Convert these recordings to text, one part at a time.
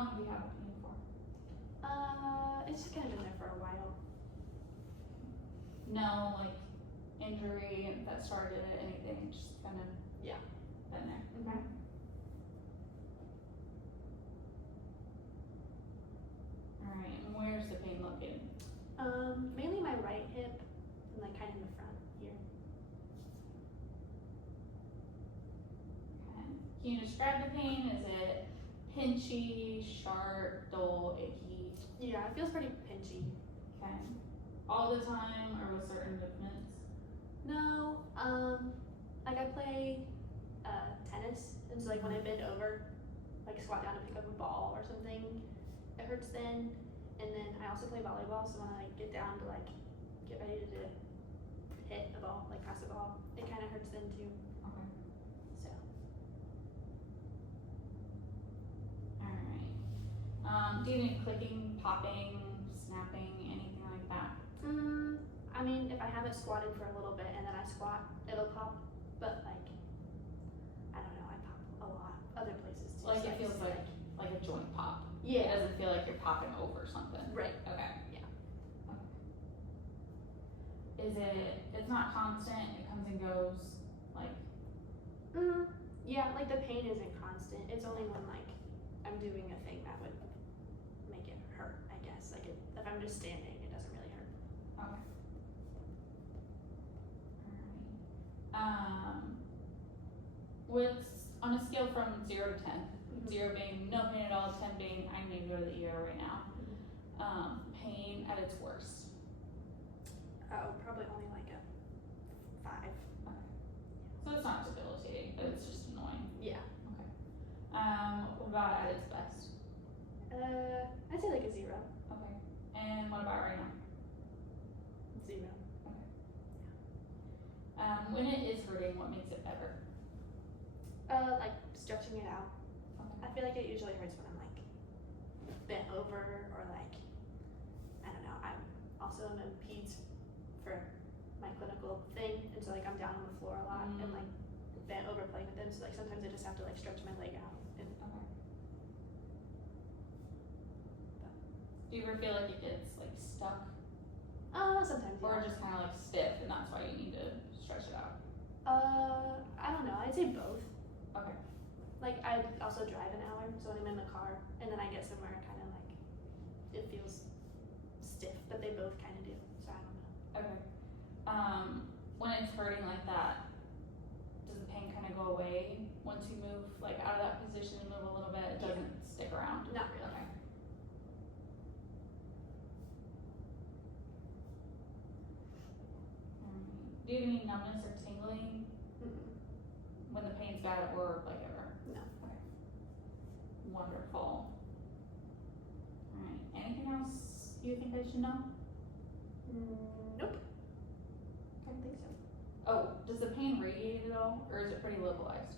long have you had the pain for? It's just kind of been there for a while. No, like injury that started it, anything, just kind of Yeah. been there. Okay. All right, and where's the pain located? Mainly my right hip and like kind of in the front here. Okay. Can you describe the pain? Is it pinchy, sharp, dull, icky? Yeah, it feels pretty pinchy. Okay. All the time or with certain movements? No, like I play tennis, and so like when I bend over, like squat down to pick up a ball or something, it hurts then. And then I also play volleyball, so when I like get down to like get ready to hit a ball, like pass a ball, it kind of hurts then too. Okay. So All right. Do you have any clicking, popping, snapping, anything like that? I mean, if I haven't squatted for a little bit and then I squat, it'll pop. But like, I don't know, I pop a lot other places too. Like so it I feels just, like a joint pop. It yeah, doesn't feel like you're popping over something. right. Okay. Yeah. Okay. It's not constant, it comes and goes, like, Yeah, like the pain isn't constant. It's only when like I'm doing a thing that would make it hurt, I guess. Like if I'm just standing, it doesn't really hurt. okay. Alright. What's on a scale from 0 to 10? 0 being no pain at all, 10 being I need to go to the ER right now. Pain at its worst. Oh, probably only like a 5. Okay. So it's not debilitating, but it's just annoying. Yeah. Okay. What about at its best? I'd say like a 0. Okay. And what about right now? 0. When it is hurting, what makes it better? Like stretching it out. Okay. I feel like it usually hurts when I'm like bent over or like, I don't know, I'm also in a peds for my clinical thing, and so like I'm down on the floor a lot and like bent over playing with them, so like sometimes I just have to like stretch my leg out. And Okay. Do you ever feel like it gets like stuck? Sometimes, Or yeah. just kind of like stiff and that's why you need to stretch it out? I don't know, I'd say both. Okay. Like I also drive an hour, so when I'm in the car and then I get somewhere, kind of like it feels stiff, but they both kind of do, so I don't know. Okay. When it's hurting like that, does the pain kind of go away once you move like out of that position and move a little bit? It doesn't stick around? Not really. Okay. Do you have any numbness or tingling when the pain's bad at work, like ever? No. Okay. Wonderful. Alright, anything else you think I should know? Nope. I don't think so. Oh, does the pain radiate at all, or is it pretty localized?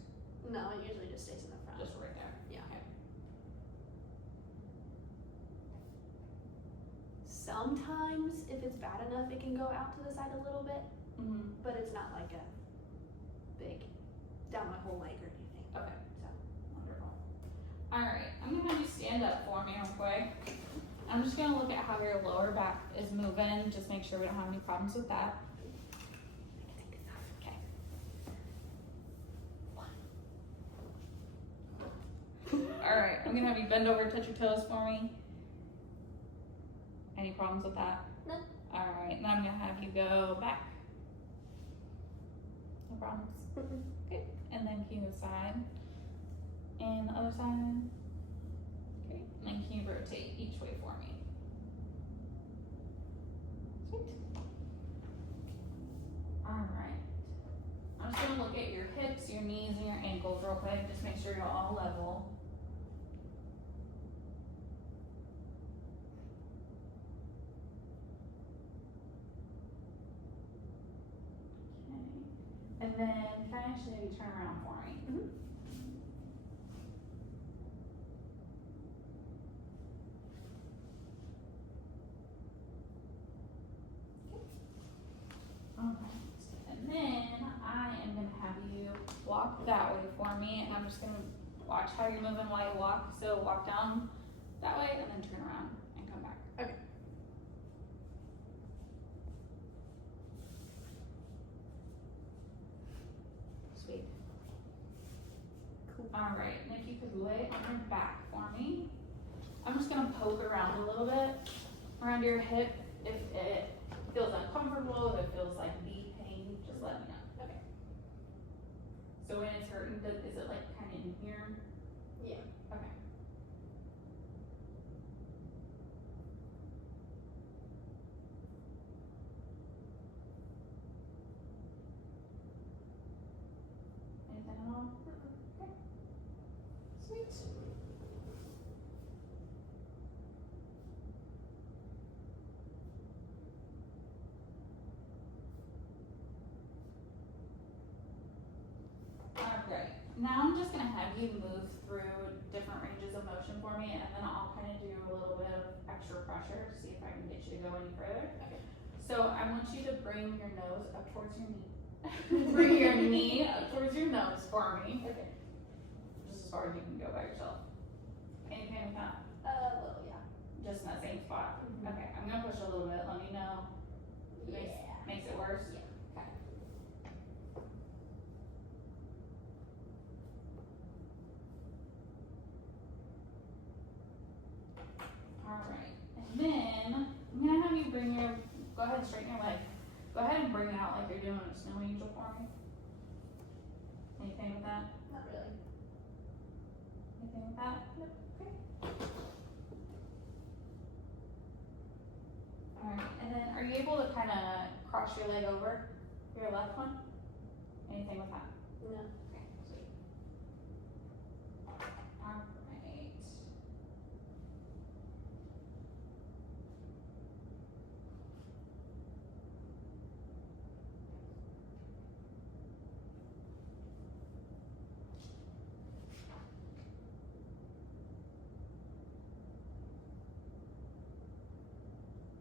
No, it usually just stays in the front. Just right there? Yeah. Okay. Sometimes, if it's bad enough, it can go out to the side a little bit, but it's not like a big down my whole leg or anything. Okay. So Wonderful. Alright, I'm gonna have you stand up for me real quick. I'm just gonna look at how your lower back is moving, just make sure we don't have any problems with that. Okay. Alright, I'm gonna have you bend over, touch your toes for me. Any problems with that? No. Alright, and then I'm gonna have you go back. No problems. Okay, and then can you go side? And the other side. Okay, and then can you rotate each way for me? Sweet. Alright. I'm just gonna look at your hips, your knees, and your ankles real quick. Just make sure you're all level. Okay. And then can I actually have you turn around for me? Alright, and then I am gonna have you walk that way for me, and I'm just gonna watch how you're moving while you walk. So walk down that way and then turn around and come back. Okay. Sweet. Cool. Alright, and if you could lay on your back for me. I'm just gonna poke around a little bit around your hip. If it feels uncomfortable, if it feels like deep pain, just let me know. Okay. So when it's hurting, is it like kind of in here? Yeah. Okay. Anything at all? Okay. Sweet. Alright, now I'm just gonna have you move through different ranges of motion for me, and then I'll kind of do a little bit of extra pressure to see if I can get you to go any further. Okay. So I want you to bring your nose up towards your knee. Bring your knee up towards your nose for me. Okay. Just as far as you can go by yourself. Any pain with that? A little, yeah. Just in that same spot? Mhm. Okay, I'm gonna push a little bit, let me know. Yeah. Makes it worse? Yeah. Okay. Alright, and then I'm gonna have you bring your, go ahead and straighten your leg. Go ahead and bring it out like you're doing a snow angel for me. Anything with that? Not really. Anything with that? Nope. Okay. Alright, and then are you able to kind of cross your leg over your left one? Anything with that? No. Okay, sweet. Alright.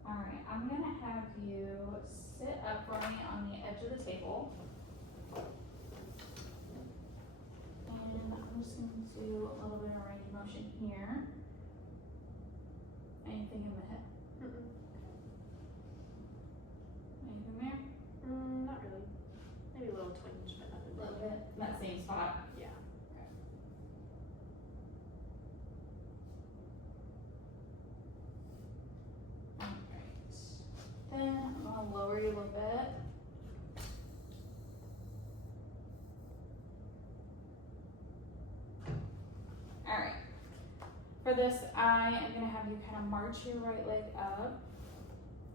Alright, I'm gonna have you sit up for me on the edge of the table. And I'm just gonna do a little bit of range of motion here. Anything in the hip? Mm-mm. Anything there? Not really. Maybe a little twinge, but nothing A little big. bit, in that same spot. Yeah. Alright. Then I'm gonna lower you a little bit. Alright. For this, I am gonna have you kind of march your right leg up.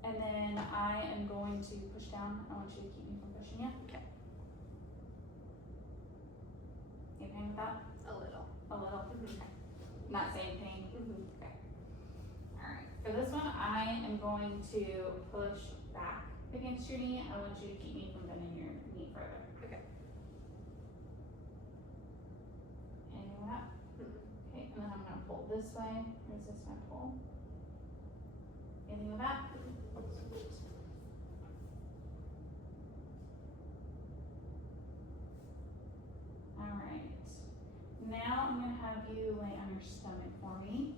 And then I am going to push down. I want you to keep me from pushing you. Okay. You pain with that? A little. A little? Mhm. Not saying pain? Mm-hmm. Alright, for this one, I am going to push back against your knee. I want you to keep me from bending your knee further. Okay. Anything with that? Mm-mm. Okay, and then I'm gonna pull this way. Resist my pull. Anything with that? Alright. Now I'm gonna have you lay on your stomach for me.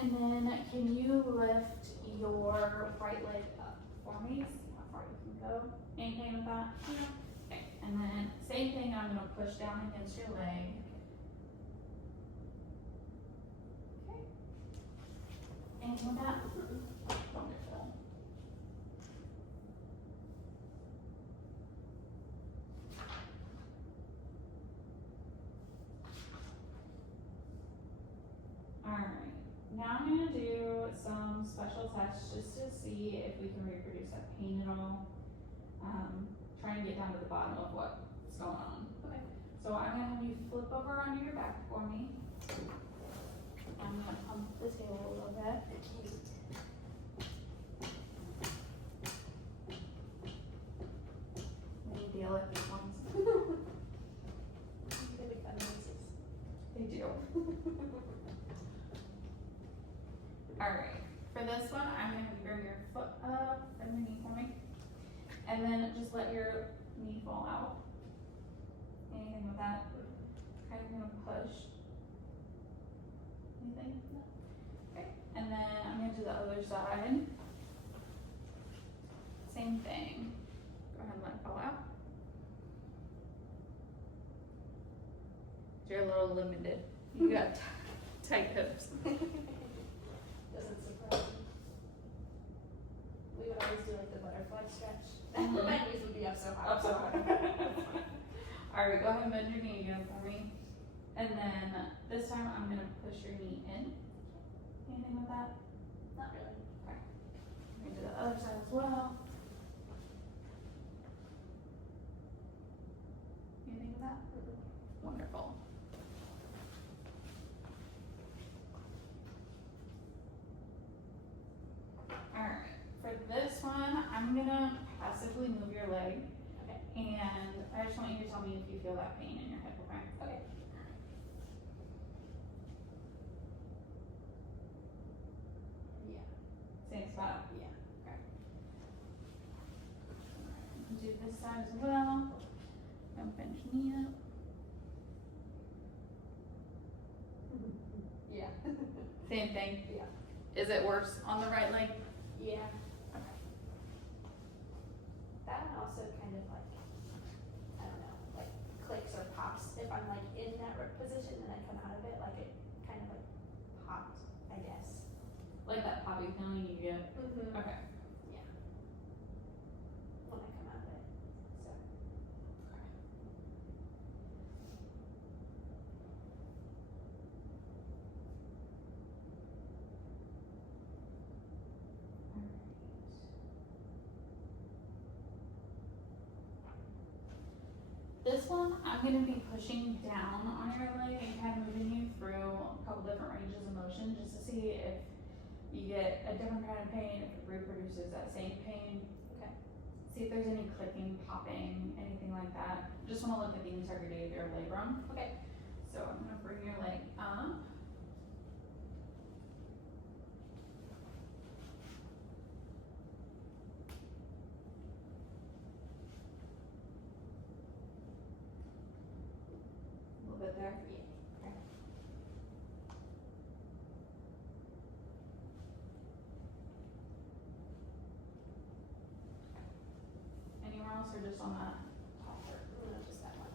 And then can you lift your right leg up for me? See how far you can go. Any pain with that? No. Okay, and then same thing, I'm gonna push down against your leg. Okay. Anything with that? Wonderful. Alright, now I'm gonna do some special tests just to see if we can reproduce that pain at all. Trying to get down to the bottom of what's going on. Okay. So I'm gonna have you flip over onto your back for me. I'm gonna pump the table a little bit. We deal with these ones. They make fun noises. They do. Alright, for this one, I'm gonna have you bring your foot up from your knee for me. And then just let your knee fall out. Anything with that? Okay, I'm gonna push Anything? No. Okay, and then I'm gonna do the other side. Same thing. Go ahead and let it fall out. You're a little limited. You got tight hips. Doesn't surprise me. We would always do like the butterfly stretch. Mhm. My knees would be up so high. Up so high. Alright, go ahead and bend your knee again for me. And then this time I'm gonna push your knee in. Anything with that? Not really. I'm gonna do the other side as well. Anything with that? Wonderful. Alright, for this one, I'm gonna passively move your leg. Okay. And I just want you to tell me if you feel that pain in your hip, okay? Okay. Yeah. Same spot? Yeah. Okay. Do this side as well. And bend your knee up. Yeah. Same thing? Yeah. Is it worse on the right leg? Yeah. Okay. That one also kind of like, I don't know, like clicks or pops. If I'm like in that position and I come out of it, like it kind of like popped, I guess. Like that poppy feeling you get? Mm-hmm. Okay. Yeah. When I come out of it. So. This one, I'm gonna be pushing down on your leg and kind of moving you through a couple different ranges of motion just to see if you get a different kind of pain, if it reproduces that same pain. Okay. See if there's any clicking, popping, anything like that. Just wanna look at the integrity of your labrum. Okay. So I'm gonna bring your leg up. A little bit there. Yeah. Okay. Anywhere else or just on that top part? No, just that one.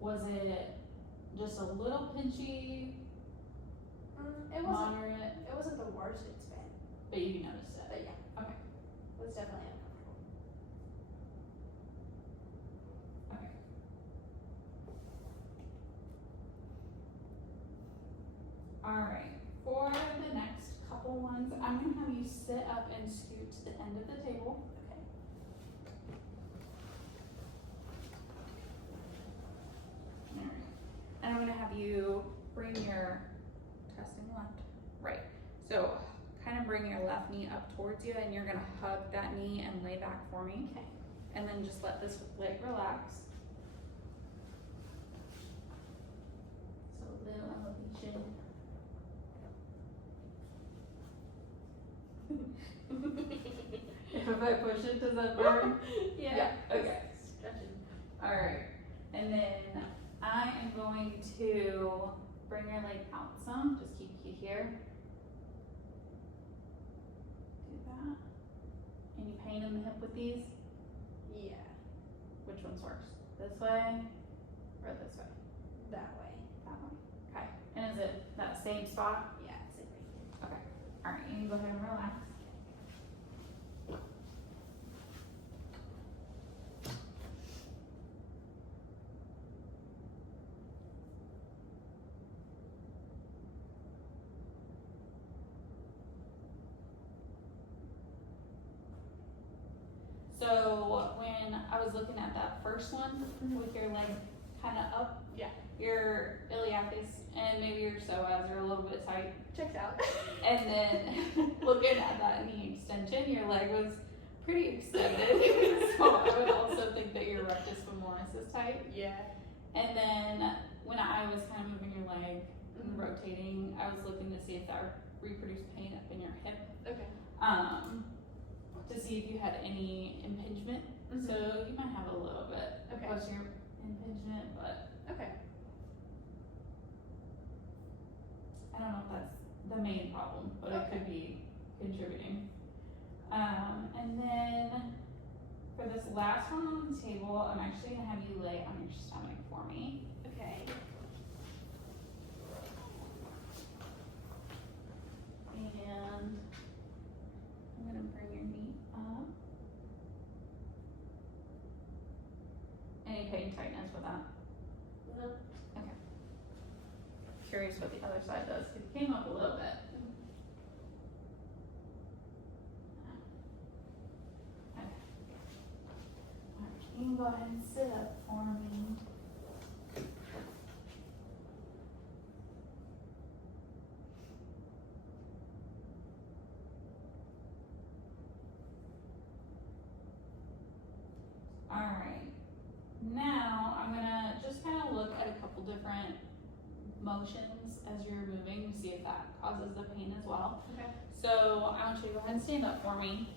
Was it just a little pinchy, It wasn't. moderate, It wasn't the worst it's been, but you noticed it? but yeah. Okay. It was definitely uncomfortable. Okay. Alright, for the next couple ones, I'm gonna have you sit up and scoot to the end of the table. Okay. Alright. And I'm gonna have you bring your, testing left, right. So kind of bring your left knee up towards you and you're gonna hug that knee and lay back for me. Okay. And then just let this leg relax. So a little elevation. If I push it, does that burn? Yeah. Okay. Stretching. Alright. And then I am going to bring your leg out some. Just keep you here. Do that. Any pain in the hip with these? Yeah. Which one's worse? This way or this way? That way. That one. Okay. And is it that same spot? Yeah, it's like right here. Okay. Alright, you can go ahead and relax. So when I was looking at that first one with your leg kind of up, Yeah. your iliacus and maybe your psoas are a little bit tight. Checks out. And then looking at that knee extension, your leg was pretty extended. So I would also think that your rectus femoris is tight. Yeah. And then when I was kind of moving your leg and rotating, I was looking to see if that reproduced pain up in your hip. Okay. to see if you had any impingement. Mhm. So you might have a little bit of Okay. posterior impingement, but Okay. I don't know if that's the main problem, but it could be contributing. And then for this last one on the table, I'm actually gonna have you lay on your stomach for me. Okay. And I'm gonna bring your knee up. Any pain, tightness with that? No. Curious what the other side does, 'cause it came up a little bit. Okay. Alright, you can go ahead and sit up for me. Alright, now I'm gonna just kind of look at a couple different motions as you're moving to see if that causes the pain as well. Okay. So I want you to go ahead and stand up for me.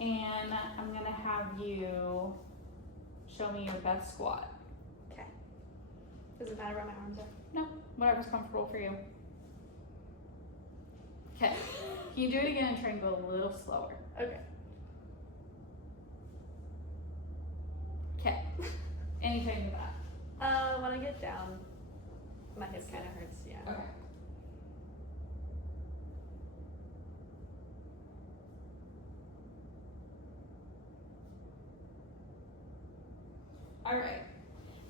And I'm gonna have you show me your best squat. Okay. Does it matter where my arms are? No, whatever's comfortable for you. Okay, can you do it again and try and go a little slower? Okay. Okay, any pain with that? When I get down, my hip kind of hurts. Yeah. Okay. All right,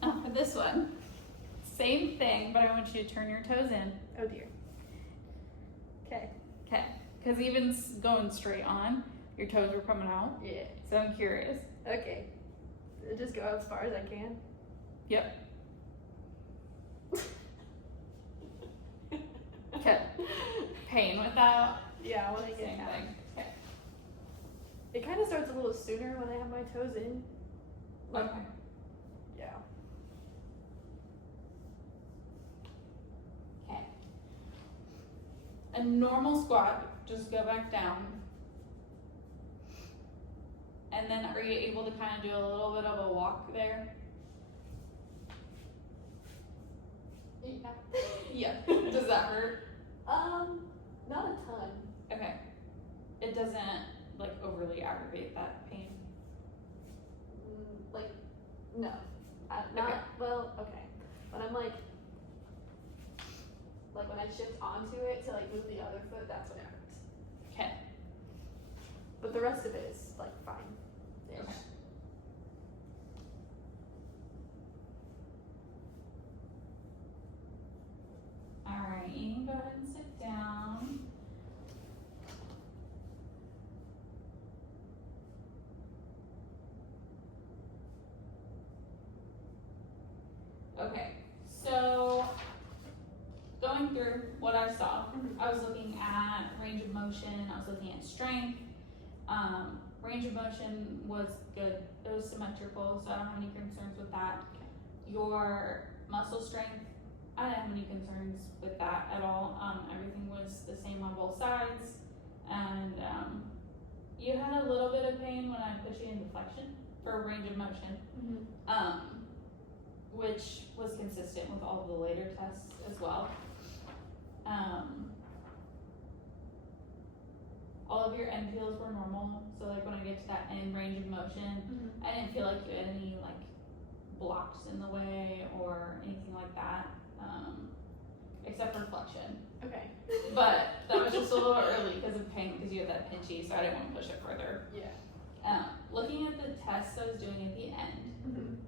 for this one, same thing, but I want you to turn your toes in. Oh dear. Okay. Okay, because even going straight on, your toes were coming out. Yeah. So I'm curious. Okay. Just go as far as I can. Yep. Okay. Pain with that? Yeah, when I get Same down. thing. Okay. It kind of starts a little sooner when I have my toes in. Like, Okay. yeah. Okay. A normal squat, just go back down. And then are you able to kind of do a little bit of a walk there? Yeah. Yeah. Does that hurt? Not a ton. Okay. It doesn't like overly aggravate that pain. Like, no. Not, Okay. well, okay. When I'm like when I shift onto it to like move the other foot, that's when it hurts. Okay. But the rest of it is like fine. Okay. Alright, you can go ahead and sit down. Okay, so going through what I saw, I was looking at range of motion, I was looking at strength. Range of motion was good, it was symmetrical, so I don't have any concerns with that. Your muscle strength, I didn't have any concerns with that at all. Everything was the same on both sides, and you had a little bit of pain when I pushed you into flexion for range of motion, which was consistent with all of the later tests as well. All of your end feels were normal, so like when I get to that end range of motion, I didn't feel like you had any like blocks in the way or anything like that, except for flexion. Okay. But that was just a little early because of pain, because you had that pinchy, so I didn't want to push it further. Yeah. Looking at the tests I was doing at the end,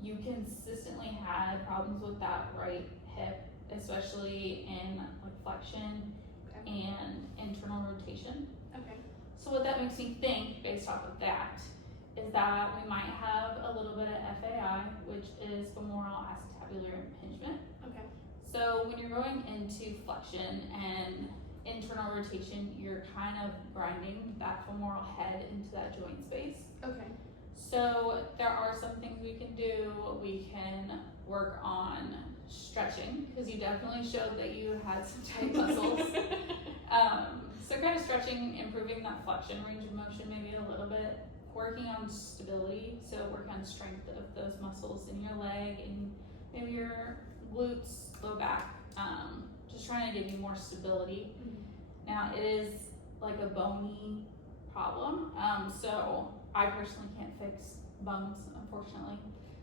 you consistently had problems with that right hip, especially in like flexion and internal rotation. Okay. So what that makes me think, based off of that, is that we might have a little bit of FAI, which is femoral acetabular impingement. Okay. So when you're going into flexion and internal rotation, you're kind of grinding that femoral head into that joint space. Okay. So there are some things we can do. We can work on stretching, because you definitely showed that you had some tight muscles. So kind of stretching, improving that flexion range of motion maybe a little bit, working on stability, so work on strength of those muscles in your leg and maybe your glutes, low back, just trying to give you more stability. Now it is like a bony problem, so I personally can't fix bones, unfortunately.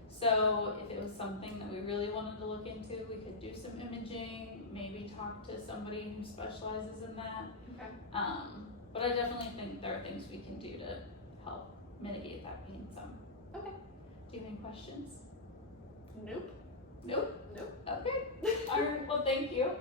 So if it was something that we really wanted to look into, we could do some imaging, maybe talk to somebody who specializes in that. Okay. But I definitely think there are things we can do to help mitigate that pain some. Okay. Do you have any questions? Nope. Nope? Nope. Okay. All right, well, thank you.